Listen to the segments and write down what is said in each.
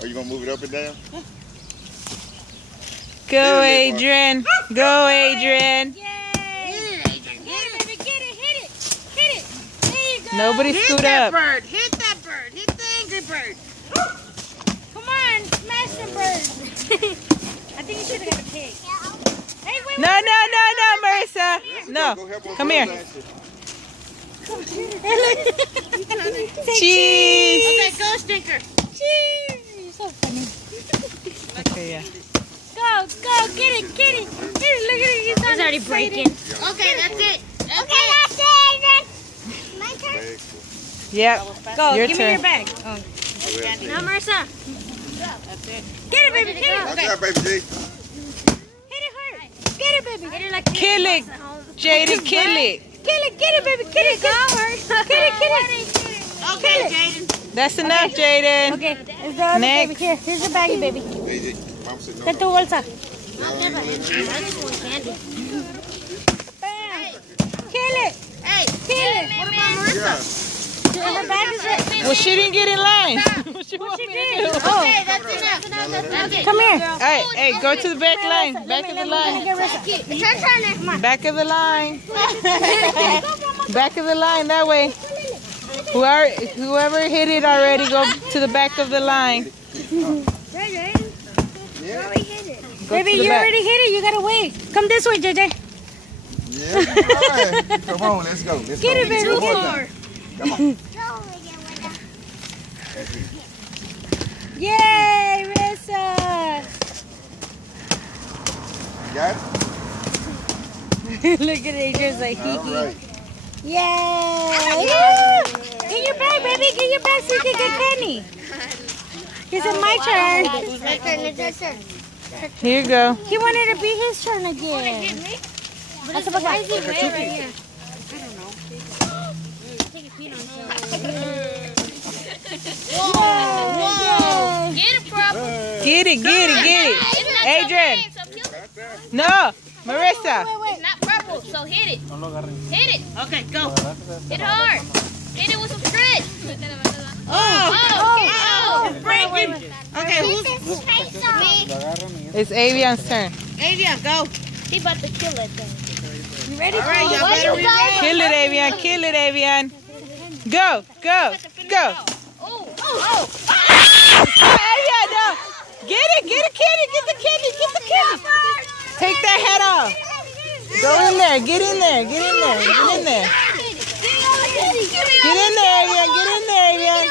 Are you gonna move it up and down? Go, Adrian. Go, Adrian. Yay! Get it, baby. Get it. Hit it. Hit it. There you go. Nobody scoot up. Bird. Hit that bird. Hit the angry bird. Come on. Smash the bird. I think you should have got a pig. Hey, wait, No, Marissa. No. Come here. Cheese. Okay, go, Stinker. Cheese. You're so funny. Okay, yeah. Go, get it. Look at it, he's already breaking. Okay, that's it. That's it, Adrian. My turn. Yep. Go, Your give turn. me your bag. Oh. Now, Marissa. That's it. Get it, baby, hit it. Watch out, baby G. Hit it hard. Get it, baby. Hit it like Kill it, Jaden. Kill it. Get it, baby. Get it. Get it. Okay, Jaden. That's enough, Jaden. Okay, it's the other Next. baby. Here, here's your baggie, baby. Hey, Mom said no. Get the bolsa. Bam. Kill it. Hey, kill it. What about Marissa? Her bag is ready. Well, she didn't get in line. What she did? Okay, that's enough. Come here. Hey, go to the back line. Back of the line. It's her turn now. Come on. Back of the line. Back of the line, that way. Whoever hit it already, go to the back of the line. Baby, you already hit it. You gotta wait. Come this way, JJ. Yeah, all right. Come on, let's go. Let's Get go. it, baby. Come on. Yay, Rissa. You got it? Look at Adrian's like, hee All hee. right. Yay. Get your bag, baby. Get your bag so you can get Kenny. He said, my turn. My turn. It's your turn. Here you go. He wanted to be his turn again. That's why is he right here? I don't know. Take a peanut. Whoa. Get it, bro. Get it. Adrian. No, Marissa. It's not purple, so hit it. Hit it. Okay, go. Hit hard. Hit it with some stretch. Oh. It's breaking. Okay, who's It's Avian's turn. Avian, go. He about to kill it thing. You ready? All right, y'all better be ready. Kill it, Avian. Go. Oh. Avian, no. Get it, Kenny. Get the Kenny. Take that hat off. Go in there. Get in there, Avian. Get in there, Avian.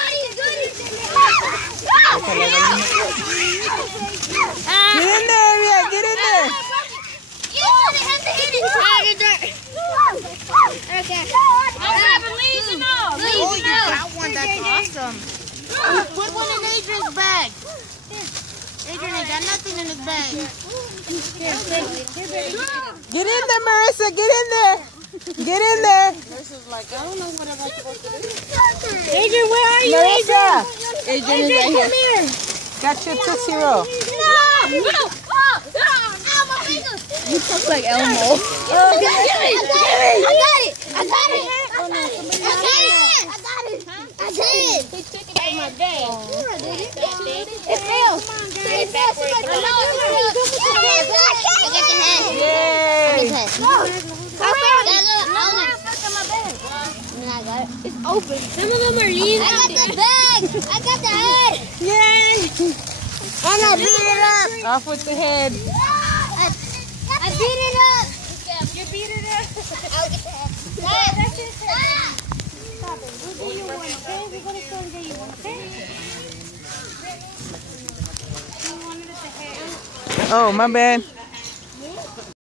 Awesome. Put one in Adrian's bag. Adrian ain't got nothing in his bag. Get in there, Marissa. Get in there. Marissa's like, I don't know what I'm supposed to do. Adrian, where are you, Marissa. Adrian is right here. Come here. Got your Tootsie Roll. No. My fingers. You look like Elmo. I got it. He took it out of my bag. It fell. Straight backward. I got the hat. Yay. It's open. Some of them are leaves. I got the bag. I got the head. Yay. And I beat it up. Off with the head. I beat it up. You beat it up. I'll get the head. That's it. Stop it. We'll do you one, okay? We're going to go and get you one, okay? You wanted it to head. Oh, my bad.